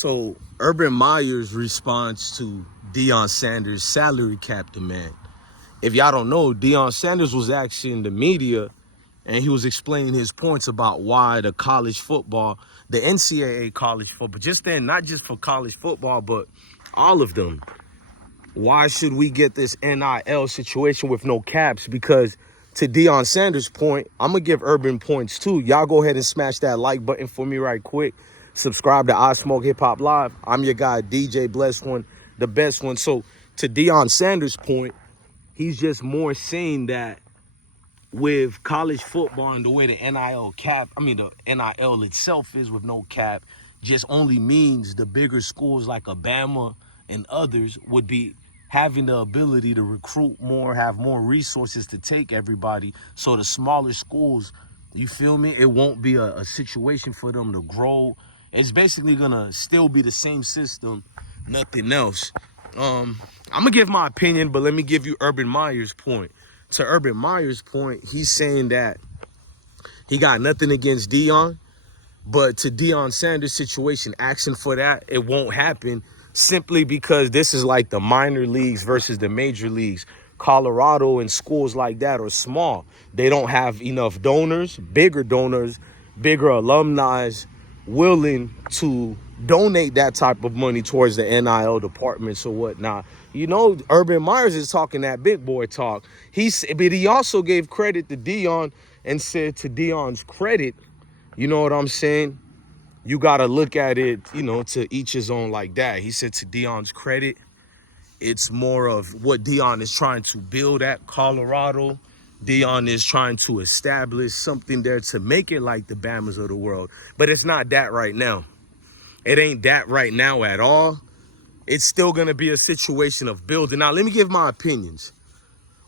So Urban Meyer's response to Deion Sanders' salary cap demand. If y'all don't know, Deion Sanders was actually in the media and he was explaining his points about why the college football, the NCAA college football, just then, not just for college football, but all of them. Why should we get this NIL situation with no caps? Because to Deion Sanders' point, I'm going to give Urban points too. Y'all go ahead and smash that like button for me right quick. Subscribe to I Smoke Hip Hop Live. I'm your guy, DJ Blessed One, the best one. So to Deion Sanders' point, he's just more saying that with college football and the way the the NIL itself is with no cap, just only means the bigger schools like Alabama and others would be having the ability to recruit more, have more resources to take everybody. So the smaller schools, you feel me? It won't be a situation for them to grow. It's basically gonna still be the same system, nothing else. I'm gonna give my opinion, but let me give you Urban Meyer's point. To Urban Meyer's point, he's saying that he got nothing against Deion, but to Deion Sanders' situation, asking for that, it won't happen simply because this is like the minor leagues versus the major leagues. Colorado and schools like that are small. They don't have enough donors, bigger alumni willing to donate that type of money towards the NIL departments or whatnot. You know, Urban Meyers is talking that big boy talk. But he also gave credit to Deion and said, to Deion's credit, you know what I'm saying? You got to look at it, you know, to each his own like that. He said to Deion's credit, it's more of what Deion is trying to build at Colorado. Deion is trying to establish something there to make it like the Bamas of the world. But it's not that right now. It ain't that right now at all. It's still going to be a situation of building. Now, let me give my opinions.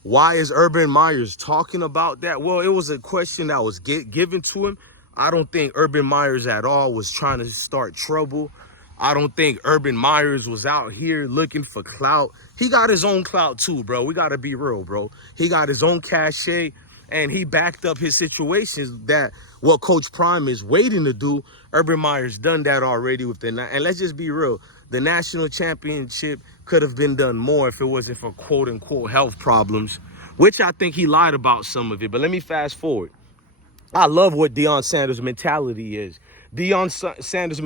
Why is Urban Meyers talking about that? Well, it was a question that was given to him. I don't think Urban Meyers at all was trying to start trouble. I don't think Urban Meyers was out here looking for clout. He got his own clout too, bro. We got to be real, bro. He got his own cachet, and he backed up his situations that what Coach Prime is waiting to do. Urban Meyers done that already with and let's just be real. The national championship could have been done more if it wasn't for quote-unquote health problems, which I think he lied about some of it. But let me fast forward. I love what Deion Sanders' mentality is. Deion Sanders'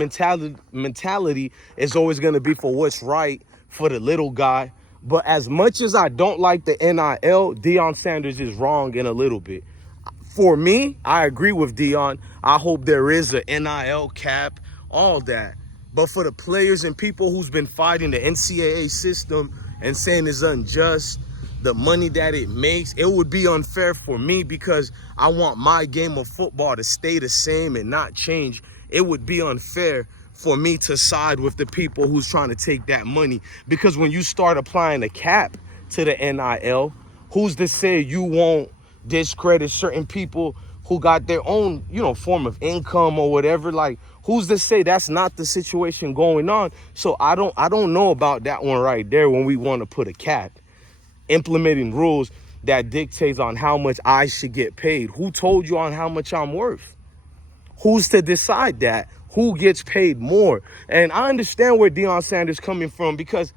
mentality is always going to be for what's right for the little guy. But as much as I don't like the NIL, Deion Sanders is wrong in a little bit. For me, I agree with Deion. I hope there is a NIL cap, all that. But for the players and people who's been fighting the NCAA system and saying it's unjust, the money that it makes, it would be unfair for me because I want my game of football to stay the same and not change. It would be unfair for me to side with the people who's trying to take that money. Because when you start applying a cap to the NIL, who's to say you won't discredit certain people who got their own, you know, form of income or whatever? Like, who's to say that's not the situation going on? So I don't know about that one right there when we want to put a cap. Implementing rules that dictates on how much I should get paid. Who told you on how much I'm worth? Who's to decide that? Who gets paid more? And I understand where Deion Sanders coming from because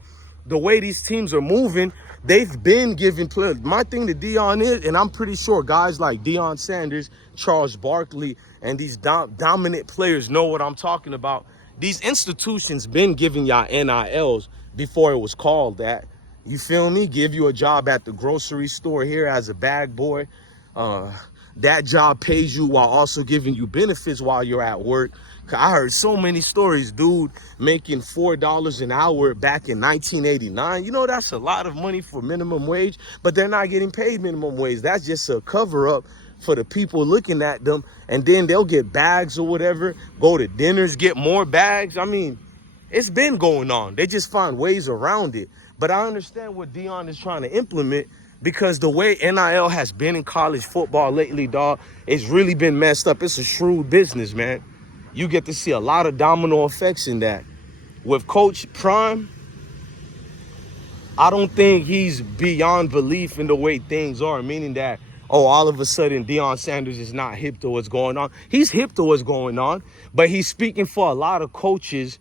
the way these teams are moving, they've been giving players. My thing to Deion is, and I'm pretty sure guys like Deion Sanders, Charles Barkley, and these dominant players know what I'm talking about. These institutions been giving y'all NILs before it was called that. You feel me? Give you a job at the grocery store here as a bag boy. That job pays you while also giving you benefits while you're at work. I heard so many stories, dude, making $4 an hour back in 1989. You know, that's a lot of money for minimum wage, but they're not getting paid minimum wage. That's just a cover up for the people looking at them. And then they'll get bags or whatever, go to dinners, get more bags. I mean, it's been going on. They just find ways around it. But I understand what Deion is trying to implement because the way NIL has been in college football lately, dog, it's really been messed up. It's a shrewd business, man. You get to see a lot of domino effects in that. With Coach Prime, I don't think he's beyond belief in the way things are, meaning that, oh, all of a sudden Deion Sanders is not hip to what's going on. He's hip to what's going on, but he's speaking for a lot of coaches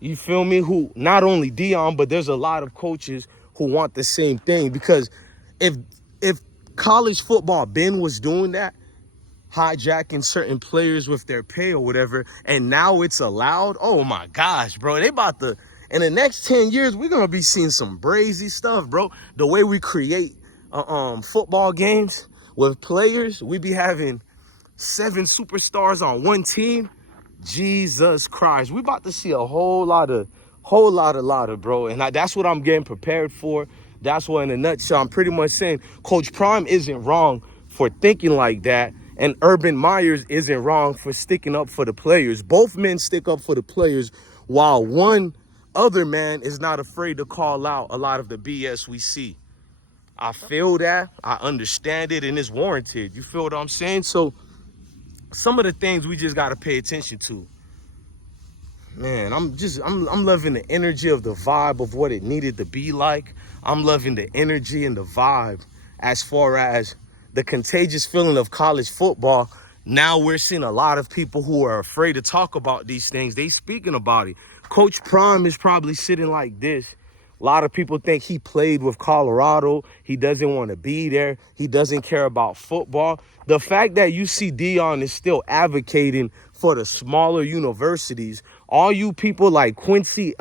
You feel me? Who not only Deion, but there's a lot of coaches who want the same thing. Because if if college football Ben was doing that, hijacking certain players with their pay or whatever, and now it's allowed, oh my gosh, bro. They about to, in the next 10 years, we're gonna be seeing some brazy stuff, bro. The way we create football games with players, we be having 7 superstars on one team. Jesus Christ, we about to see a whole lot of, bro. And that's what I'm getting prepared for. That's what, in a nutshell, I'm pretty much saying Coach Prime isn't wrong for thinking like that. And Urban Meyers isn't wrong for sticking up for the players. Both men stick up for the players, while one other man is not afraid to call out a lot of the BS we see. I feel that. I understand it, and it's warranted. You feel what I'm saying? So some of the things we just got to pay attention to. Man, I'm loving the energy of the vibe of what it needed to be like. I'm loving the energy and the vibe as far as the contagious feeling of college football. Now we're seeing a lot of people who are afraid to talk about these things. They speaking about it. Coach Prime is probably sitting like this. A lot of people think he played with Colorado. He doesn't want to be there. He doesn't care about football. The fact that you see Deion is still advocating for the smaller universities. All you people like Quincy,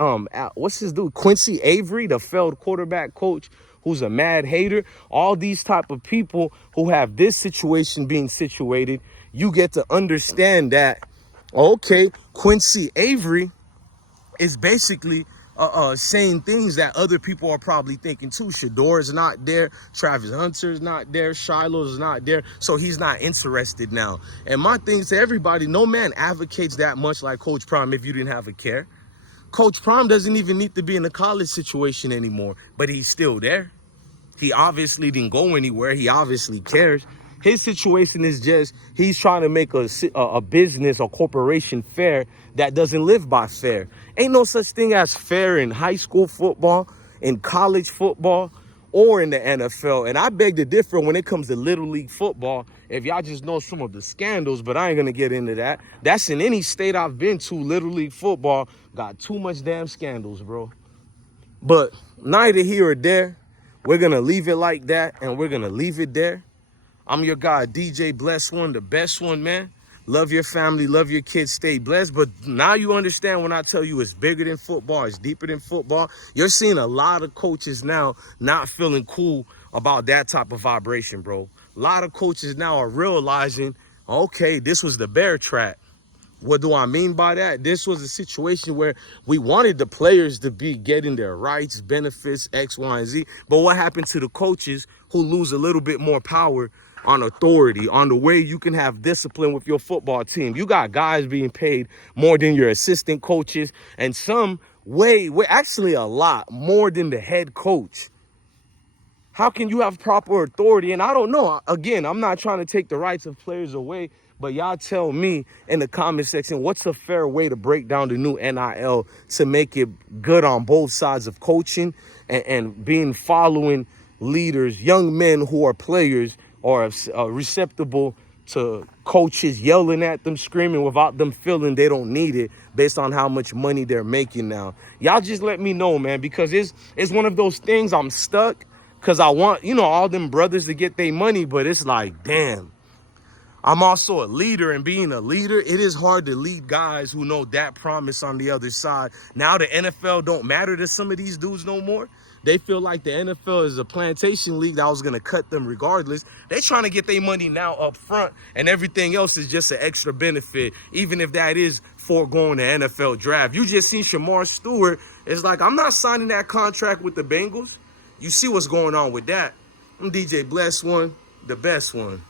what's his dude? Quincy Avery, the failed quarterback coach, who's a mad hater. All these type of people who have this situation being situated, you get to understand that, okay, Quincy Avery is basically saying things that other people are probably thinking too. Shador is not there. Travis Hunter is not there. Shiloh is not there. So he's not interested now. And my thing to everybody, no man advocates that much like Coach Prime if you didn't have a care. Coach Prime doesn't even need to be in a college situation anymore, but he's still there. He obviously didn't go anywhere. He obviously cares. His situation is just he's trying to make a business or corporation fair that doesn't live by fair. Ain't no such thing as fair in high school football, in college football, or in the NFL. And I beg to differ when it comes to Little League football. If y'all just know some of the scandals, but I ain't going to get into that. That's in any state I've been to. Little League football got too much damn scandals, bro. But neither here or there. We're going to leave it like that, and we're going to leave it there. I'm your guy, DJ Bless One, the best one, man. Love your family, love your kids, stay blessed. But now you understand when I tell you it's bigger than football, it's deeper than football. You're seeing a lot of coaches now not feeling cool about that type of vibration, bro. A lot of coaches now are realizing, okay, this was the bear trap. What do I mean by that? This was a situation where we wanted the players to be getting their rights, benefits, X, Y, and Z. But what happened to the coaches who lose a little bit more power on authority, on the way you can have discipline with your football team? You got guys being paid more than your assistant coaches, and some actually a lot more than the head coach. How can you have proper authority? And I don't know. Again, I'm not trying to take the rights of players away, but y'all tell me in the comment section, what's a fair way to break down the new NIL to make it good on both sides of coaching and being following leaders, young men who are players or receptible to coaches yelling at them, screaming without them feeling they don't need it based on how much money they're making now. Y'all just let me know, man, because it's one of those things I'm stuck because I want, all them brothers to get their money, but it's like, damn. I'm also a leader, and being a leader, it is hard to lead guys who know that promise on the other side. Now the NFL don't matter to some of these dudes no more. They feel like the NFL is a plantation league that was going to cut them regardless. They trying to get their money now up front, and everything else is just an extra benefit, even if that is foregoing the NFL draft. You just seen Shamar Stewart. It's like, I'm not signing that contract with the Bengals. You see what's going on with that. I'm DJ Bless One, the best one.